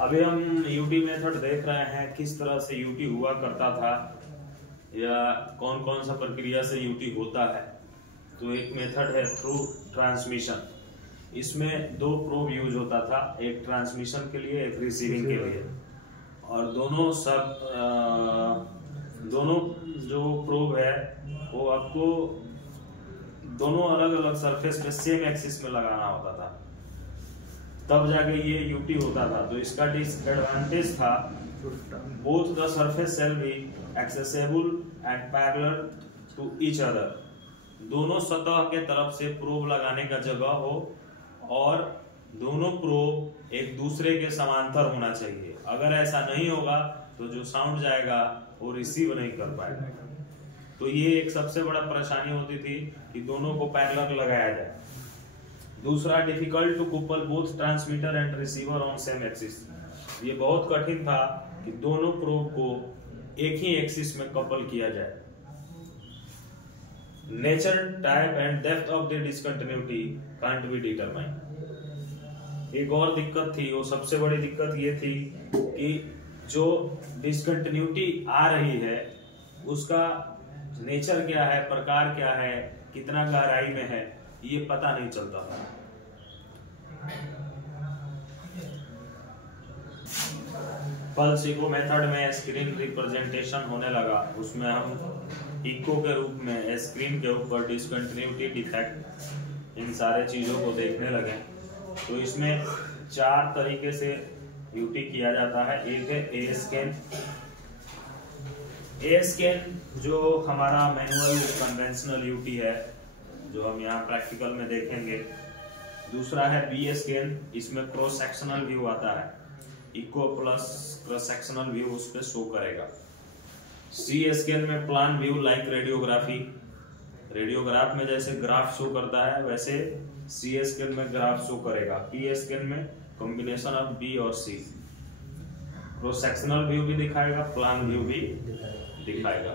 अभी हम UT method देख रहे हैं, किस तरह से यूटी हुआ करता था या कौन कौन सा प्रक्रिया से यूटी होता है। तो एक मेथड है थ्रू ट्रांसमिशन। इसमें दो प्रोब यूज होता था, एक ट्रांसमिशन के लिए एक रिसीविंग के लिए, और दोनों जो प्रोब है वो आपको दोनों अलग अलग सरफेस पे सेम एक्सिस में लगाना होता था, तब जाके ये यूटी होता था। तो इसका डिसएडवांटेज था both the surface shall be accessible and parallel to each other. दोनों सतह के तरफ से प्रोब लगाने का जगह हो और दोनों प्रोब एक दूसरे के समांतर होना चाहिए। अगर ऐसा नहीं होगा तो जो साउंड जाएगा वो रिसीव नहीं कर पाएगा। तो ये एक सबसे बड़ा परेशानी होती थी कि दोनों को पैरेलल लगाया जाए। दूसरा, difficult to couple both transmitter and receiver on same axis. ये बहुत कठिन था कि दोनों प्रोब को एक ही एक्सिस में कपल किया जाए। Nature, type and depth of the discontinuity can't be determined. एक और दिक्कत थी, वो सबसे बड़ी दिक्कत ये थी कि जो डिसकंटिन्यूटी आ रही है उसका नेचर क्या है, प्रकार क्या है, कितना गहराई में है, ये पता नहीं चलता था। पल्स इको मेथड में स्क्रीन रिप्रेजेंटेशन होने लगा। उसमें हम इको के रूप में स्क्रीन के ऊपर डिसकंटिन्यूटी, डिफेक्ट, इन सारे चीजों को देखने लगे। तो इसमें 4 तरीके से यूटी किया जाता है। एक है ए स्कैन। ए स्कैन जो हमारा मैनुअल कन्वेंशनल यूटी है, जो हम यहाँ प्रैक्टिकल में देखेंगे। दूसरा है बी स्कैन, इसमें क्रॉस सेक्शनल व्यू आता है, echo plus cross sectional view उस पर शो करेगा। सी स्कैन में plan view like radiography, radiograph में जैसे ग्राफ शो करता है वैसे सी स्कैन में ग्राफ शो करेगा। पी स्कैन में कॉम्बिनेशन ऑफ बी और सी, क्रॉस सेक्शनल व्यू भी दिखाएगा, प्लान व्यू भी दिखाएगा।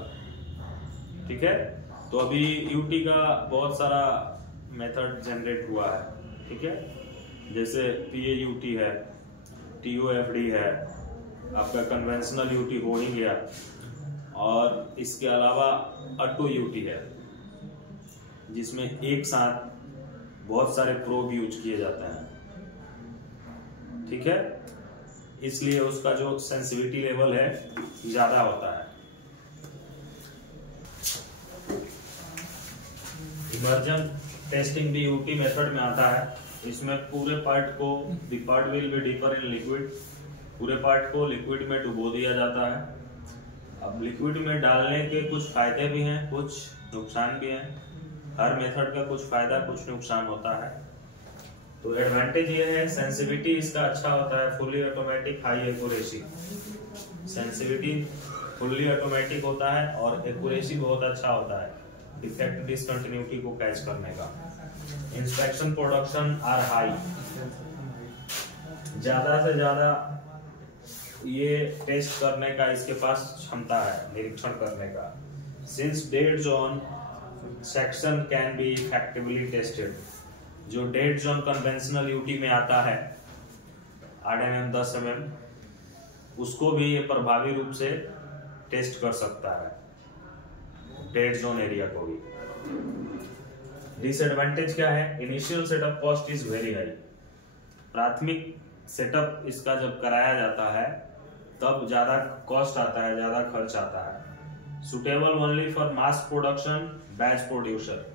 ठीक है, तो अभी यूटी का बहुत सारा मेथड जनरेट हुआ है। ठीक है, जैसे पीएयूटी है, टीओएफडी है, आपका कन्वेंशनल यूटी हो ही गया, और इसके अलावा ऑटो यूटी है जिसमें एक साथ बहुत सारे प्रोब यूज किए जाते हैं। ठीक है, इसलिए उसका जो सेंसिटिविटी लेवल है ज्यादा होता है। इमर्जन टेस्टिंग भी यूटी मेथड में आता है। इसमें पूरे पार्ट को, the part will be deeper in liquid, पूरे पार्ट को लिक्विड में डुबो दिया जाता है। अब लिक्विड में डालने के कुछ फायदे भी हैं, कुछ नुकसान भी हैं। हर मेथड का कुछ फायदा कुछ नुकसान होता है। तो एडवांटेज ये है, सेंसिटिविटी इसका अच्छा होता है, fully automatic, high accuracy. Sensitivity fully automatic होता है और एक्यूरेसी बहुत अच्छा होता है डिफेक्ट डिसकंटिन्यूटी को कैच करने का। इंस्पेक्शन प्रोडक्शन आर हाई, ज्यादा से ज्यादा ये टेस्ट करने का इसके पास क्षमता है, निरीक्षण करने का। Since dead zone section can be effectively tested, जो डेड जोन कन्वेंशनल यूटी में आता है 8 mm 10 mm, उसको भी ये प्रभावी रूप से टेस्ट कर सकता है, डेड जोन एरिया को भी। डिसएडवांटेज क्या है? Initial setup cost is very high. प्राथमिक सेटअप इसका जब कराया जाता है तब ज्यादा कॉस्ट आता है, ज्यादा खर्च आता है। Suitable only for mass production, batch producer,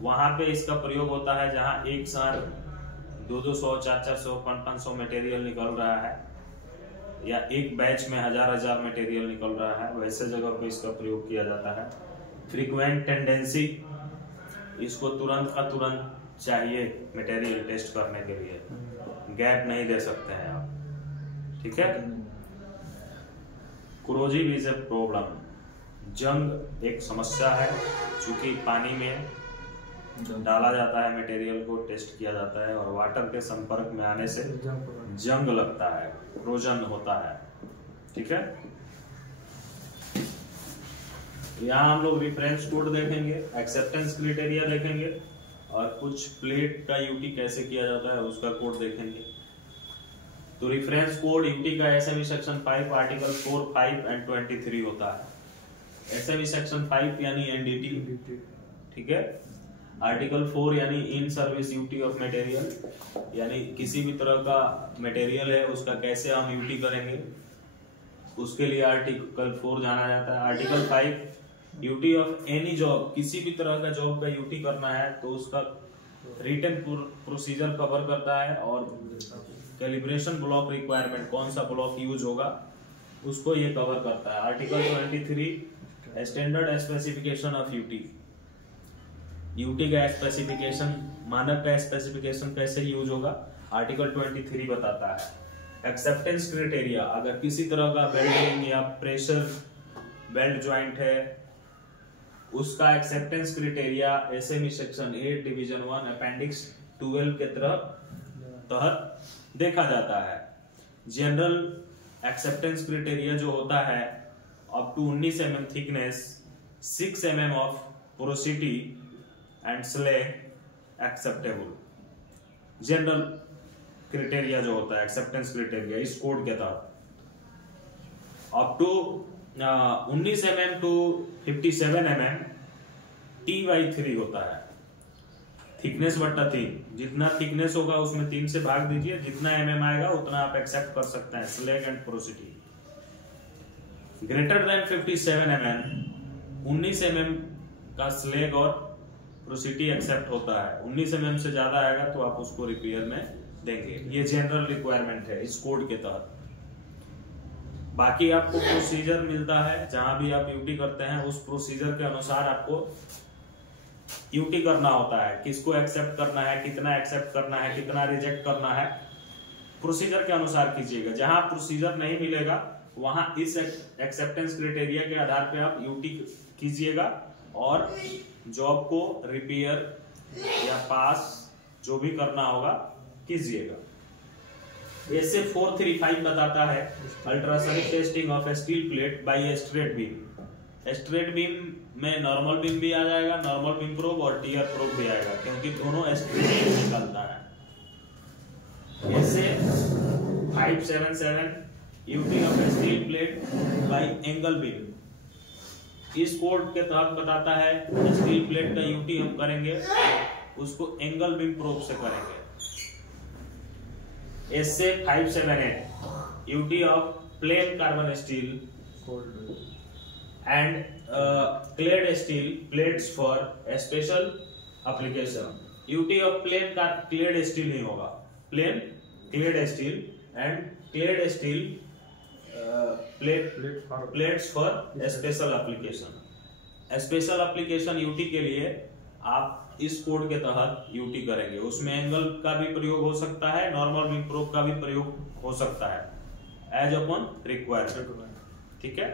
वहां पे इसका प्रयोग होता है जहां एक साथ 200, 400, 500 मटेरियल निकल रहा है, या एक बैच में हजार मटेरियल निकल रहा है, वैसे जगह पे इसका प्रयोग किया जाता है। फ्रीक्वेंट टेंडेंसी, इसको तुरंत का तुरंत चाहिए मटेरियल टेस्ट करने के लिए, गैप नहीं दे सकते हैं आप। ठीक है। कोरोजिव इज ए प्रॉब्लम, जंग एक समस्या है, चूंकि पानी में डाला जाता है मटेरियल को, टेस्ट किया जाता है और वाटर के संपर्क में आने से जंग लगता है, कोरोजन होता है। ठीक है, यहाँ हम लोग रेफरेंस कोड देखेंगे, एक्सेप्टेंस क्राइटेरिया देखेंगे और कुछ प्लेट का यूटी कैसे किया जाता है उसका कोड देखेंगे। तो रेफरेंस कोड यूटी का एसएमई सेक्शन 5 आर्टिकल 4, 5 एंड 23 होता है। एसएमई सेक्शन 5 यानी एनडीटी, ठीक है। आर्टिकल 4 यानी in service UT of material, यानी किसी भी तरह का मटेरियल है उसका कैसे हम यूटी करेंगे, उसके लिए आर्टिकल 4 जाना जाता है। Article 5 UT of any job, किसी भी तरह का जॉब का यूटी करना है तो उसका रिटन प्रोसीजर कवर करता है, और कैलिब्रेशन ब्लॉक रिक्वायरमेंट, कौन सा ब्लॉक यूज होगा उसको ये कवर करता है। Article 23 standard specification of UT, UT का स्पेसिफिकेशन, मानक का स्पेसिफिकेशन कैसे यूज होगा आर्टिकल 23 बताता है। एक्सेप्टेंस क्राइटेरिया, अगर किसी तरह का वेल्डिंग या प्रेशर बेल्ट ज्वाइंट है उसका acceptance criteria SME section 8 division 1 appendix 12 के तहत देखा जाता है। जनरल एक्सेप्टेंस क्राइटेरिया जो होता है up to 19 mm thickness, 6 mm of porosity and slag acceptable. General criteria जो होता है एक्सेप्टेंस क्राइटेरिया इस कोड के तहत up to 19 mm to 57 mm T/3 होता है, थिकनेस बट्टा 3। जितना थिकनेस होगा उसमें 3 से भाग दीजिए, जितना mm आएगा उतना आप एक्सेप्ट कर सकते हैं slag and porosity. Greater than 57 mm 19 mm का स्लैग और पोरोसिटी एक्सेप्ट होता है। 19 mm से ज्यादा आएगा तो आप उसको रिपेयर में देंगे। ये जनरल रिक्वायरमेंट है इस कोड के तहत। बाकी आपको प्रोसीजर मिलता है, जहां भी आप यूटी करते हैं उस प्रोसीजर के अनुसार आपको यूटी करना होता है। किसको एक्सेप्ट करना है, कितना एक्सेप्ट करना है, कितना रिजेक्ट करना है, प्रोसीजर के अनुसार कीजिएगा। जहां प्रोसीजर नहीं मिलेगा वहां इस एक्सेप्टेंस क्राइटेरिया के आधार पे आप यूटी कीजिएगा और जॉब को रिपेयर या पास जो भी करना होगा कीजिएगा। ऐसे 435 बताता है ultrasonic testing of steel plate by straight beam. Straight beam में नॉर्मल बीम भी आ जाएगा, नॉर्मल बीम प्रोब और टीयर प्रोब भी आएगा, क्योंकि दोनों स्ट्रेट बीम निकलता है। ऐसे 577 UT of steel plate bye angle beam, इस कोड के तहत बताता है स्टील प्लेट का यूटी हम करेंगे उसको एंगल बीम प्रोब से करेंगे। ऐसे 578 UT of plain carbon steel and clad steel plates for special application. UT of plain का क्लेड स्टील नहीं होगा, plain clad steel and clad steel plates for special application. Special application UT के लिए आप इस कोड के तहत UT करेंगे। उसमें एंगल का भी प्रयोग हो सकता है, नॉर्मल बीम प्रोब का भी प्रयोग हो सकता है, एज अपॉन रिक्वायरमेंट। ठीक है।